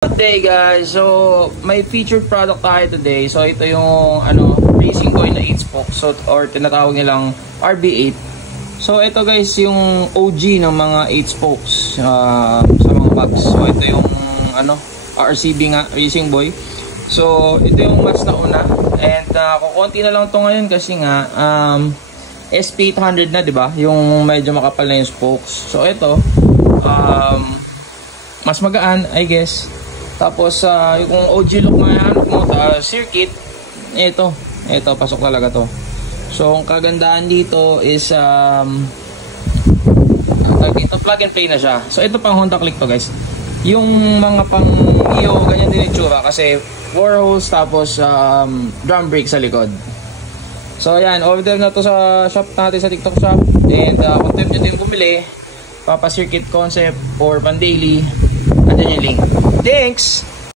Good day guys, so may featured product tayo today. So ito yung racing coin na 8-spoke, so, or tinatawag nilang RB8. So ito guys yung OG ng mga 8-spokes sa mga bags. So ito yung RCB nga, Racing Boy. So ito yung mas na una, and kukunti na lang to ngayon kasi nga SP800 na, 'di ba? Yung medyo makapal na yung spokes. So ito mas magaan, I guess. Tapos yung OG look na mo, circuit, ito pasok talaga to. So ang kagandahan dito is dito plug and play na siya. So ito pang Honda Click to guys. Yung mga pang Mio ganyan din itsura kasi 4 holes tapos drum brake sa likod. So ayan, order na to sa shop natin sa TikTok shop, and kung time nyo din bumili, Papa Circuit Concept or Pan Daily, andyan yung link. Thanks!